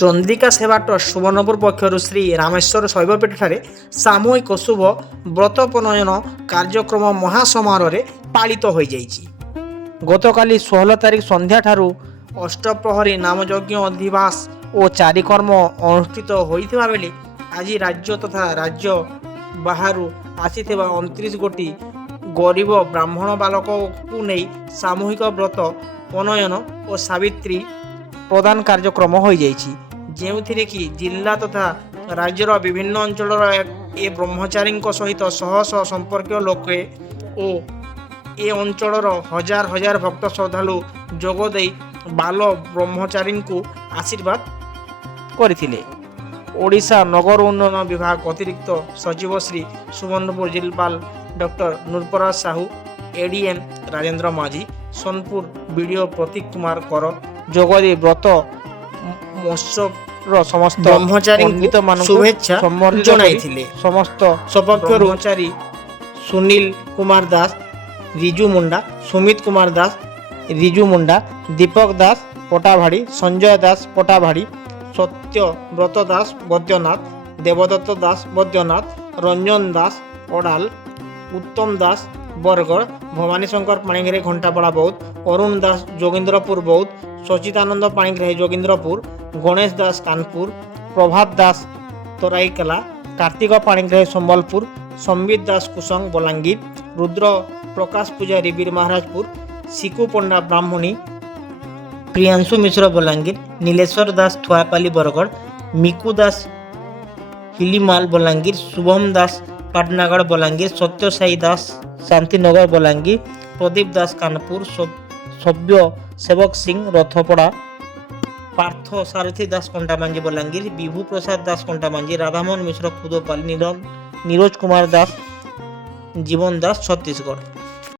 ଚନ୍ଦ୍ରିକା ସେବା ଟ୍ରଷ୍ଟ ସୁବର୍ଣ୍ଣପୁର ପକ୍ଷରୁ ଶ୍ରୀ ରାମେଶ୍ୱର ଶୈବପୀଠଠାରେ ସାମୂହିକ ଶୁଭ ବ୍ରତୋପନୟନ କାର୍ଯ୍ୟକ୍ରମ ମହାସମାରୋହରେ ପାଳିତ ହୋଇଯାଇଛି। ଗତକାଲି 16 ତାରିଖ ସନ୍ଧ୍ୟାଠାରୁ ଅଷ୍ଟପ୍ରହରୀ ନାମଯଜ୍ଞ ଅଧିବାସ ଓ ଚାରିକର୍ମ ଅନୁଷ୍ଠିତ ହୋଇଥିବା ବେଳେ ଆଜି ରାଜ୍ୟ ତଥା ରାଜ୍ୟ ବାହାରୁ ଆସିଥିବା 29 ଗୋଟି ଗରିବ ବ୍ରାହ୍ମଣ ବାଲକଙ୍କୁ ନେଇ ସାମୂହିକ ବ୍ରତ ଉପନୟନ ଓ ସାବିତ୍ରୀ ପ୍ରଦାନ କାର୍ଯ୍ୟକ୍ରମ ହୋଇଯାଇଛି, ଯେଉଁଥିରେ କି ଜିଲ୍ଲା ତଥା ରାଜ୍ୟର ବିଭିନ୍ନ ଅଞ୍ଚଳର ଏ ବ୍ରହ୍ମଚାରୀଙ୍କ ସହିତ ଶହ ଶହ ସମ୍ପର୍କୀୟ ଲୋକେ ଓ ଏ ଅଞ୍ଚଳର ହଜାର ହଜାର ଭକ୍ତ ଶ୍ରଦ୍ଧାଳୁ ଯୋଗ ଦେଇ ବାଲ ବ୍ରହ୍ମଚାରୀଙ୍କୁ ଆଶୀର୍ବାଦ କରିଥିଲେ। ଓଡ଼ିଶା ନଗର ଉନ୍ନୟନ ବିଭାଗ ଅତିରିକ୍ତ ସଚିବ ଶ୍ରୀ ସୁବର୍ଣ୍ଣପୁର ଜିଲ୍ଲାପାଳ doctor Nurparaj Sahu, ADM Rajendra Majhi, Sonepur BDO Pratik Kumar କର ଯୋଗଦେଇ ବ୍ରତ ମହୋତ୍ସବର ସମସ୍ତ ବ୍ରହ୍ମଚାରୀଙ୍କୁ ଶୁଭେଚ୍ଛା ଜଣାଇଥିଲେ। ସମସ୍ତ ସପକ୍ଷରୁ ବ୍ରହ୍ମଚାରୀ ସୁନୀଲ କୁମାର ଦାସ ରିଜୁ ମୁଣ୍ଡା, ସୁମିତ କୁମାର ଦାସ ରିଜୁ ମୁଣ୍ଡା, ଦୀପକ ଦାସ ପଟାଭାଡ଼ି, ସଞ୍ଜୟ ଦାସ ପଟାଭାଡ଼ି, ସତ୍ୟବ୍ରତ ଦାସ ବୈଦ୍ୟନାଥ, ଦେବଦତ୍ତ ଦାସ ବୈଦ୍ୟନାଥ, ରଞ୍ଜନ ଦାସ ଅଡ଼ାଲ, ଉତ୍ତମ ଦାସ ବରଗଡ଼, ଭବାନୀ ଶଙ୍କର ପାଣିଗ୍ରାହୀ ଘଣ୍ଟାପଡ଼ା ବୌଦ୍ଧ, ଅରୁଣ ଦାସ ଯୋଗୀନ୍ଦ୍ରପୁର ବୌଦ୍ଧ, ସଚିଦାନନ୍ଦ ପାଣିଗ୍ରାହୀ ଯୋଗୀନ୍ଦ୍ରପୁର, ଗଣେଶ ଦାସ କାନପୁର, ପ୍ରଭାତ ଦାସ ତରାଇକେଲା, କାର୍ତ୍ତିକ ପାଣିଗ୍ରାହୀ ସମ୍ବଲପୁର, ସମ୍ବିତ ଦାସ କୁସଙ୍ଗ ବଲାଙ୍ଗୀର, ରୁଦ୍ର ପ୍ରକାଶ ପୂଜାରୀ ବୀର ମହାରାଜପୁର, ଶିକୁ ପଣ୍ଡା ବ୍ରାହ୍ମଣୀ, ପ୍ରିୟାଂଶୁ ମିଶ୍ର ବଲାଙ୍ଗୀର, ନୀଲେଶ୍ୱର ଦାସ ଥୁଆପାଲି ବରଗଡ଼, ମିକୁ ଦାସ ହିଲିମାଲ ବଲାଙ୍ଗୀର, ଶୁଭମ ଦାସ ପାଟନାଗଡ଼ ବଲାଙ୍ଗୀର, ସତ୍ୟସାଇ ଦାସ ଶାନ୍ତିନଗର ବଲାଙ୍ଗୀର, ପ୍ରଦୀପ ଦାସ କାନପୁର, ସବ୍ୟ ସେବକ ସିଂ ରଥପଡ଼ା, ପାର୍ଥ ସାରଥୀ ଦାସ କଣ୍ଟାମାଞ୍ଜି ବଲାଙ୍ଗୀର, ବିଭୁ ପ୍ରସାଦ ଦାସ କଣ୍ଟାମାଞ୍ଜି, ରାଧାମୋହନ ମିଶ୍ର ଖୁଦପାଲି, ନିରୋଜ କୁମାର ଦାସ ଜୀବନ ଦାସ ଛତିଶଗଡ଼।